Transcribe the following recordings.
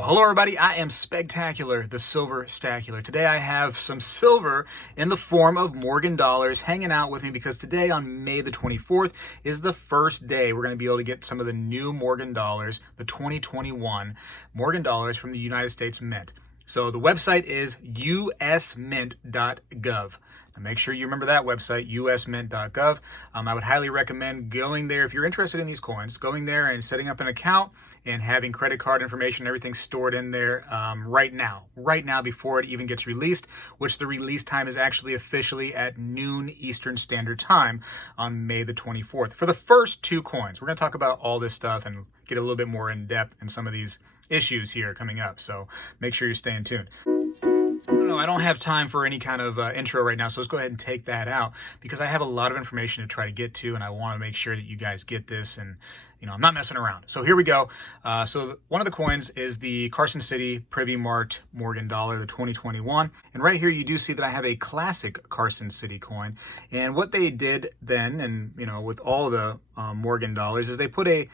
Well, hello everybody, I am Spegtacular, the Silver Stacular. Today I have some silver in the form of Morgan dollars hanging out with me because today on May the 24th is the first day we're going to be able to get some of the new Morgan dollars, the 2021 Morgan dollars from the United States Mint. So the website is usmint.gov. Make sure you remember that website, usmint.gov. I would highly recommend going there if you're interested in these coins, going there and setting up an account and having credit card information, everything stored in there right now before it even gets released, which the release time is actually officially at noon Eastern Standard Time on May the 24th. For the first two coins, we're going to talk about all this stuff and get a little bit more in depth in some of these issues here coming up. So make sure you're staying tuned. I don't have time for any kind of intro right now, so let's go ahead and take that out because I have a lot of information to try to get to, and I want to make sure that you guys get this, and I'm not messing around. So here we go. So one of the coins is the Carson City Privy Marked Morgan Dollar, the 2021, and right here you do see that I have a classic Carson City coin, and what they did then, and with all the Morgan dollars, is they put a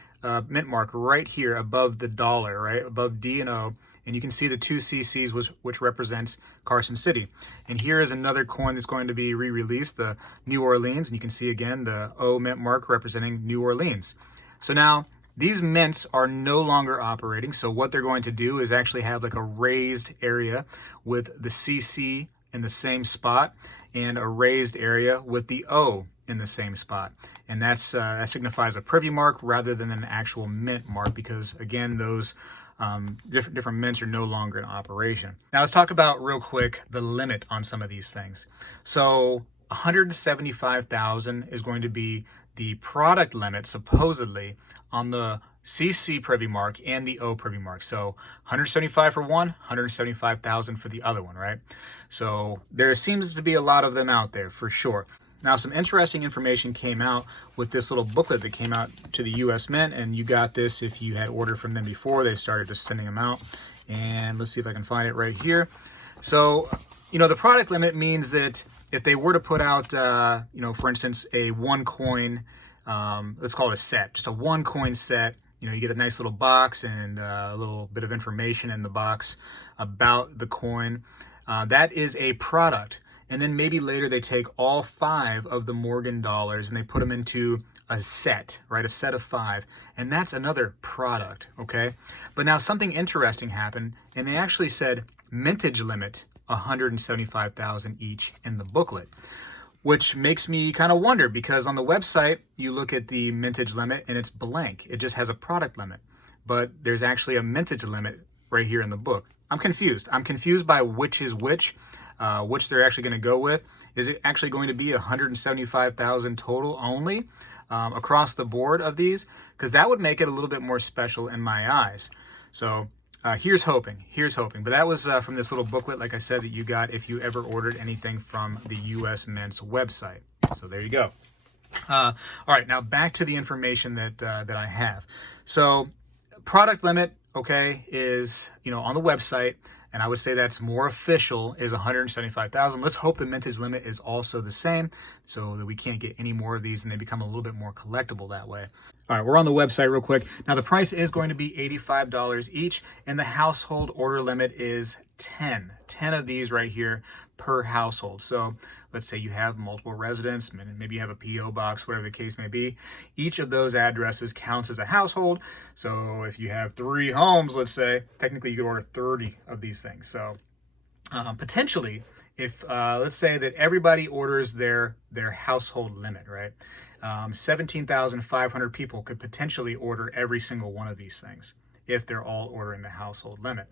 mint mark right here above the dollar, right above D and O. And you can see the two CCs, which represents Carson City. And here is another coin that's going to be re-released, the New Orleans. And you can see again the O mint mark representing New Orleans. So now these mints are no longer operating. So what they're going to do is actually have like a raised area with the CC in the same spot and a raised area with the O in the same spot. And that signifies a privy mark rather than an actual mint mark because, again, those different mints are no longer in operation. Now let's talk about real quick the limit on some of these things. So 175,000 is going to be the product limit supposedly on the CC privy mark and the O privy mark. So 175 for one, 175,000 for the other one, right? So there seems to be a lot of them out there for sure. Now, some interesting information came out with this little booklet that came out to the U.S. Mint, and you got this if you had ordered from them before. They started just sending them out, and let's see if I can find it right here. So, the product limit means that if they were to put out, for instance, a one coin, let's call it a set, just a one coin set, you get a nice little box and a little bit of information in the box about the coin. That is a product. And then maybe later they take all 5 of the Morgan dollars and they put them into a set, right? A set of 5. And that's another product, okay? But now something interesting happened, and they actually said mintage limit 175,000 each in the booklet, which makes me kind of wonder because on the website, you look at the mintage limit and it's blank. It just has a product limit, but there's actually a mintage limit right here in the book. I'm confused. I'm confused by which is which they're actually going to go with. Is it actually going to be 175,000 total only across the board of these? Because that would make it a little bit more special in my eyes. So here's hoping. But that was from this little booklet, like I said, that you got if you ever ordered anything from the U.S. Mint's website. So there you go. All right, now back to the information that I have. So product limit, okay, is on the website. And I would say that's more official is 175,000. Let's hope the mintage limit is also the same so that we can't get any more of these and they become a little bit more collectible that way. All right, we're on the website real quick. Now the price is going to be $85 each and the household order limit is 10 of these right here per household. So let's say you have multiple residents, maybe you have a PO box, whatever the case may be. Each of those addresses counts as a household. So if you have 3 homes, let's say, technically you could order 30 of these things. So potentially, if let's say that everybody orders their household limit, right? 17,500 people could potentially order every single one of these things if they're all ordering the household limit.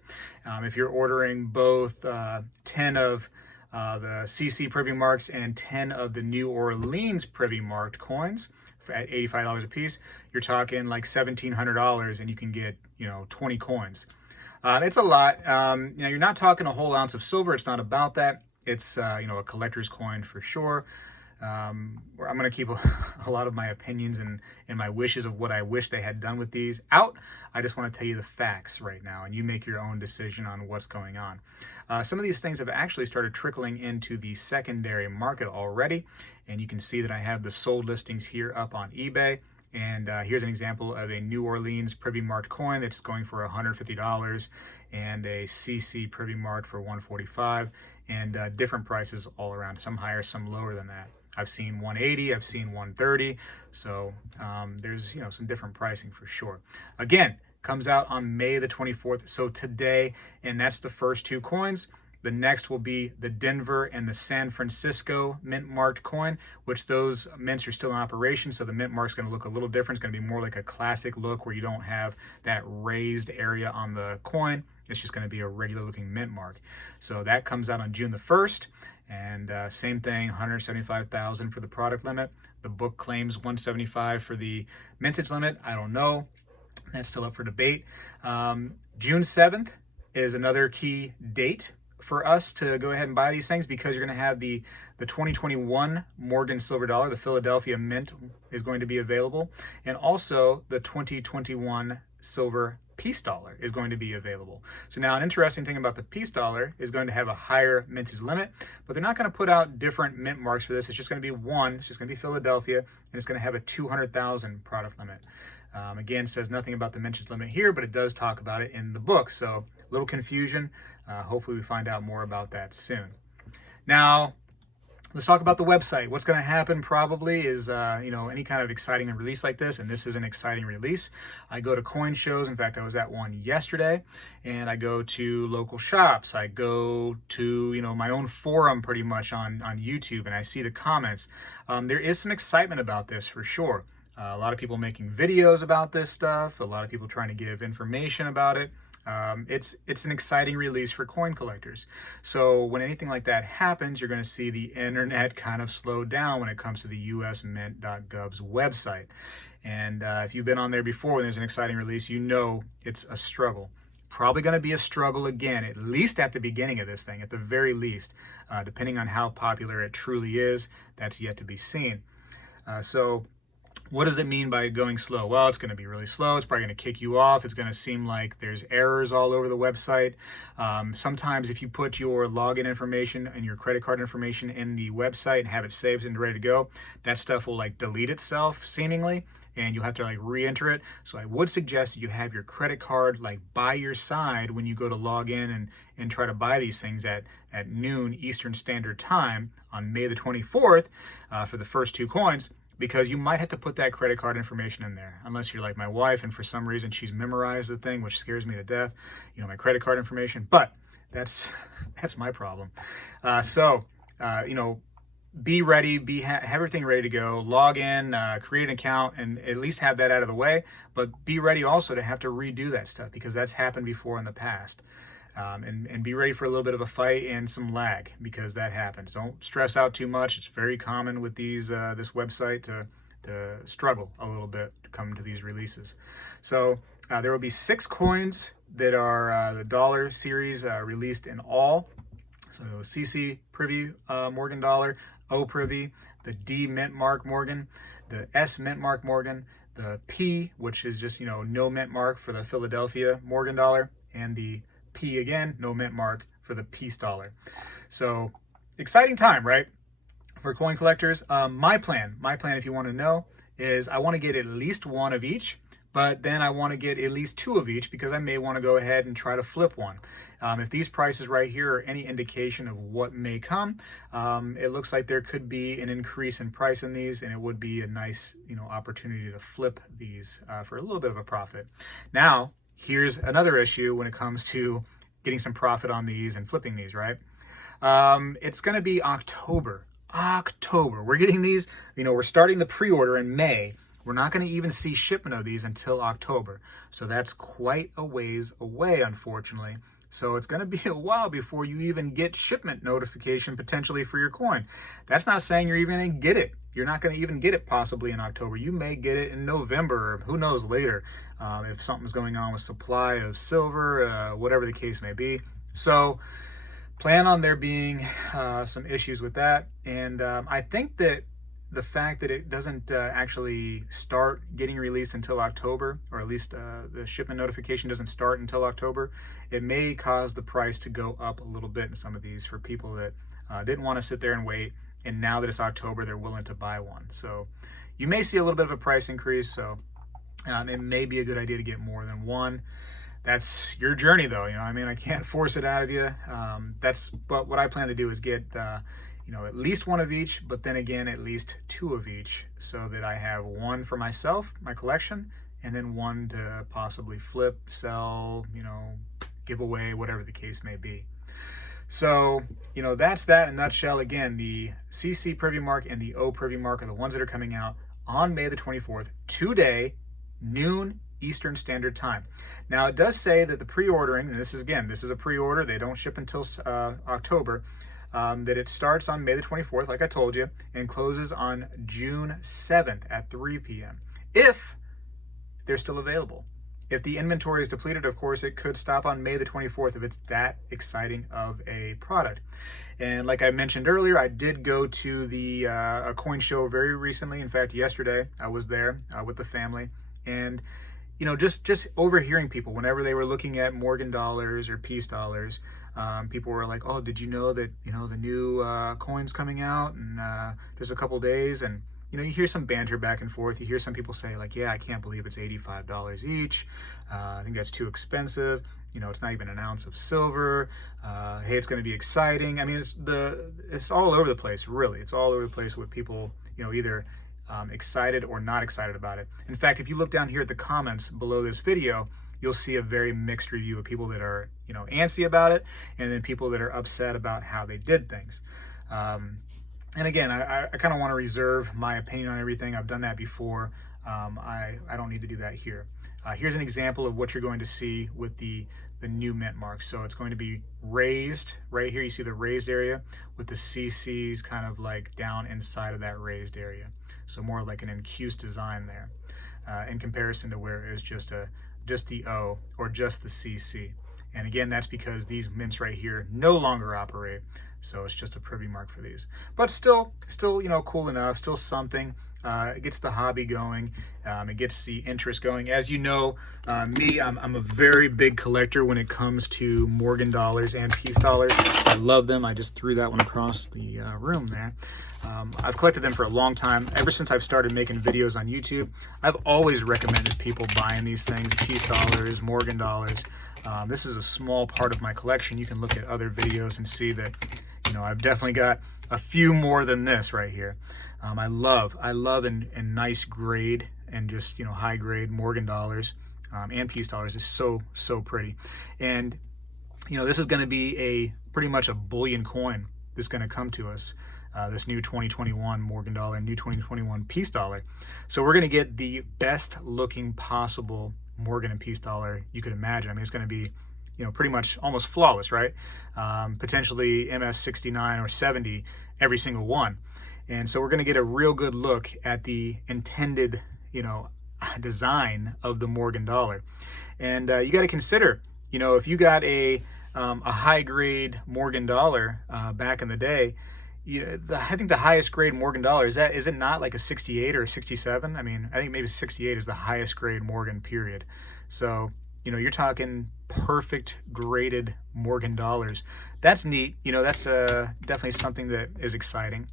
If you're ordering both 10 of the CC privy marks and 10 of the New Orleans privy marked coins at $85 a piece, you're talking like $1,700 and you can get, 20 coins. It's a lot. You're not talking a whole ounce of silver. It's not about that. It's, a collector's coin for sure. I'm going to keep a lot of my opinions and my wishes of what I wish they had done with these out. I just want to tell you the facts right now, and you make your own decision on what's going on. Some of these things have actually started trickling into the secondary market already, and you can see that I have the sold listings here up on eBay. And here's an example of a New Orleans Privy marked coin that's going for $150, and a CC Privy marked for $145, and different prices all around, some higher, some lower than that. I've seen 180, I've seen 130, so there's some different pricing for sure. Again, comes out on May the 24th, so today, and that's the first two coins. The next will be the Denver and the San Francisco mint marked coin, which those mints are still in operation, so the mint mark's going to look a little different. It's going to be more like a classic look where you don't have that raised area on the coin. It's just going to be a regular looking mint mark. So that comes out on June the 1st, and same thing, 175,000 for the product limit. The book claims 175 for the mintage limit. I don't know. That's still up for debate. June 7th is another key date for us to go ahead and buy these things, because you're going to have the 2021 Morgan silver dollar, the Philadelphia mint, is going to be available, and also the 2021 silver peace dollar is going to be available. So now, an interesting thing about the peace dollar is going to have a higher mintage limit, but they're not going to put out different mint marks for this. It's just going to be one. It's just going to be Philadelphia, and it's going to have a 200,000 product limit. Again, says nothing about the mintage limit here, but it does talk about it in the book. So a little confusion. Hopefully we find out more about that soon. Now, let's talk about the website. What's going to happen probably is, any kind of exciting release like this, and this is an exciting release. I go to coin shows. In fact, I was at one yesterday, and I go to local shops. I go to, my own forum pretty much on YouTube, and I see the comments. There is some excitement about this for sure. A lot of people making videos about this stuff, a lot of people trying to give information about it. It's an exciting release for coin collectors. So when anything like that happens, you're going to see the internet kind of slow down when it comes to the usmint.gov's website. And if you've been on there before when there's an exciting release, you know it's a struggle. Probably going to be a struggle again, at least at the beginning of this thing, at the very least, depending on how popular it truly is. That's yet to be seen. So what does it mean by going slow? Well, it's going to be really slow. It's probably going to kick you off. It's going to seem like there's errors all over the website. Sometimes if you put your login information and your credit card information in the website and have it saved and ready to go, that stuff will delete itself seemingly, and you'll have to re-enter it. So I would suggest that you have your credit card by your side when you go to log in and try to buy these things at noon Eastern Standard Time on May the 24th for the first two coins, because you might have to put that credit card information in there, unless you're like my wife and for some reason she's memorized the thing, which scares me to death, my credit card information. But that's my problem. Be ready, have everything ready to go, log in, create an account, and at least have that out of the way. But be ready also to have to redo that stuff, because that's happened before in the past. And be ready for a little bit of a fight and some lag, because that happens. Don't stress out too much. It's very common with this website to struggle a little bit to come to these releases. So there will be 6 coins that are the dollar series released in all. So CC Privy Morgan dollar, O Privy, the D mint mark Morgan, the S mint mark Morgan, the P, which is just no mint mark for the Philadelphia Morgan dollar, and the P again, no mint mark for the peace dollar. So exciting time, right? For coin collectors. My plan, if you want to know, is I want to get at least one of each, but then I want to get at least 2 of each, because I may want to go ahead and try to flip one. If these prices right here are any indication of what may come, it looks like there could be an increase in price in these, and it would be a nice opportunity to flip these for a little bit of a profit. Now, here's another issue when it comes to getting some profit on these and flipping these, right? It's going to be October. We're getting these, we're starting the pre-order in May. We're not going to even see shipment of these until October. So that's quite a ways away, unfortunately. So it's going to be a while before you even get shipment notification potentially for your coin. That's not saying you're even going to get it. You're not going to even get it possibly in October. You may get it in November, or who knows later, if something's going on with supply of silver, whatever the case may be. So plan on there being some issues with that. And I think that the fact that it doesn't actually start getting released until October, or at least the shipment notification doesn't start until October, it may cause the price to go up a little bit in some of these for people that didn't want to sit there and wait, and now that it's October, they're willing to buy one. So, you may see a little bit of a price increase. So it may be a good idea to get more than one. That's your journey though. I mean, I can't force it out of you. But what I plan to do is get, at least one of each, but then again, at least two of each, so that I have one for myself, my collection, and then one to possibly flip, sell, give away, whatever the case may be. So, that's that in a nutshell. Again, the CC Privy Mark and the O Privy Mark are the ones that are coming out on May the 24th, today, noon Eastern Standard Time. Now, it does say that the pre-ordering, and this is a pre-order, they don't ship until October, that it starts on May the 24th, like I told you, and closes on June 7th at 3 p.m. if they're still available. If the inventory is depleted, of course, it could stop on May the 24th if it's that exciting of a product. And like I mentioned earlier, I did go to the a coin show very recently. In fact, yesterday I was there with the family, and just overhearing people whenever they were looking at Morgan dollars or peace dollars, people were like, "Oh, did you know that the new coin's coming out in just a couple days?" And you hear some banter back and forth. You hear some people say like, "Yeah, I can't believe it's $85 each. I think that's too expensive. It's not even an ounce of silver. Hey, it's going to be exciting." I mean, it's all over the place, really. It's all over the place with people, either excited or not excited about it. In fact, if you look down here at the comments below this video, you'll see a very mixed review of people that are, antsy about it, and then people that are upset about how they did things. And again, I kind of want to reserve my opinion on everything. I've done that before. I don't need to do that here. Here's an example of what you're going to see with the new mint mark. So it's going to be raised right here. You see the raised area with the CCs kind of like down inside of that raised area. So more like an incused design there, in comparison to where it's just the O or just the CC. And again, that's because these mints right here no longer operate. So it's just a privy mark for these, but still, cool enough, still something. It gets the hobby going. It gets the interest going. As you know, I'm a very big collector when it comes to Morgan dollars and peace dollars. I love them. I just threw that one across the room there. I've collected them for a long time. Ever since I've started making videos on YouTube, I've always recommended people buying these things, peace dollars, Morgan dollars. This is a small part of my collection. You can look at other videos and see that, I've definitely got a few more than this right here. I love and nice grade and just, high grade Morgan dollars and peace dollars is so pretty. And, this is going to be pretty much a bullion coin that's going to come to us. This new 2021 Morgan dollar, new 2021 peace dollar. So we're going to get the best looking possible Morgan and peace dollar you could imagine. I mean, it's going to be, pretty much almost flawless, right? Potentially MS 69 or 70 every single one. And so we're going to get a real good look at the intended, design of the Morgan dollar. And you got to consider, if you got a high grade Morgan dollar back in the day, I think the highest grade Morgan dollar is it not like a 68 or a 67? I mean, I think maybe 68 is the highest grade Morgan, period. So, you're talking perfect graded Morgan dollars. That's neat. That's definitely something that is exciting.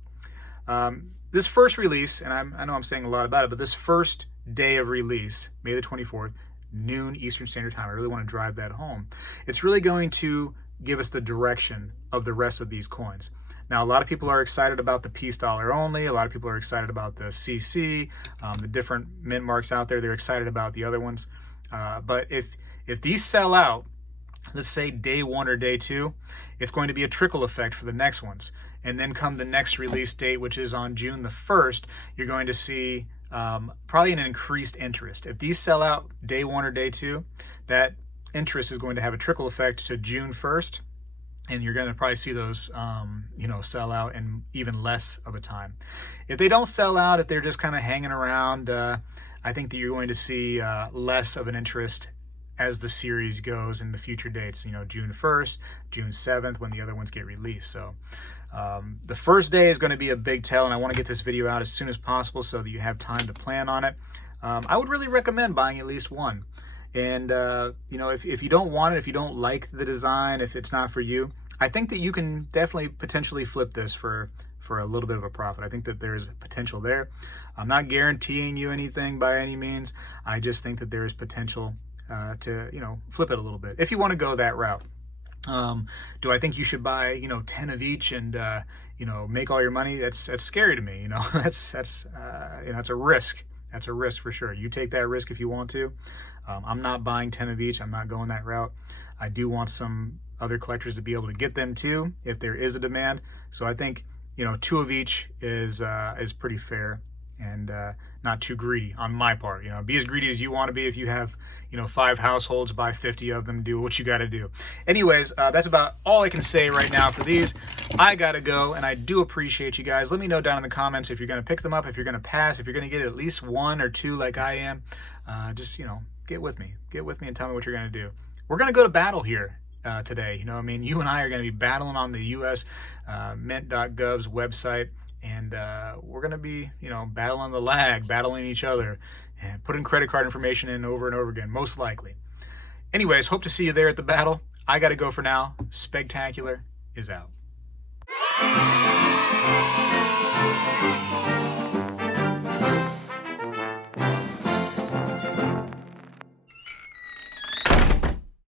This first release, and I know I'm saying a lot about it, but this first day of release, May the 24th, noon Eastern Standard Time, I really want to drive that home. It's really going to give us the direction of the rest of these coins. Now, a lot of people are excited about the peace dollar only. A lot of people are excited about the CC, the different mint marks out there. They're excited about the other ones. But if these sell out, let's say day one or day two, it's going to be a trickle effect for the next ones. And then come the next release date, which is on June the 1st, you're going to see probably an increased interest. If these sell out day one or day two, that interest is going to have a trickle effect to June 1st. And you're going to probably see those, sell out in even less of a time. If they don't sell out, if they're just kind of hanging around, I think that you're going to see less of an interest as the series goes in the future dates. June 1st, June 7th, when the other ones get released. So the first day is going to be a big tell, and I want to get this video out as soon as possible so that you have time to plan on it. I would really recommend buying at least one. And, if you don't want it, if you don't like the design, if it's not for you, I think that you can definitely potentially flip this for for a little bit of a profit. I think that there's potential there. I'm not guaranteeing you anything by any means. I just think that there is potential to, flip it a little bit if you want to go that route. Do I think you should buy, 10 of each and, make all your money? That's scary to me. That's a risk. That's a risk for sure. You take that risk if you want to. I'm not buying 10 of each. I'm not going that route. I do want some other collectors to be able to get them too, if there is a demand. So I think, 2 of each is pretty fair and not too greedy on my part. Be as greedy as you want to be. If you have 5 households, buy 50 of them, do what you got to do. Anyways, that's about all I can say right now for these. I gotta go, and I do appreciate you guys. Let me know down in the comments if you're going to pick them up, if you're going to pass, if you're going to get at least 1 or 2 like I am. Just get with me and tell me what you're going to do. We're going to go to battle here today. You and I are going to be battling on the usmint.gov's website. And we're going to be, battling the lag, battling each other, and putting credit card information in over and over again, most likely. Anyways, hope to see you there at the battle. I got to go for now. Spegtacular is out.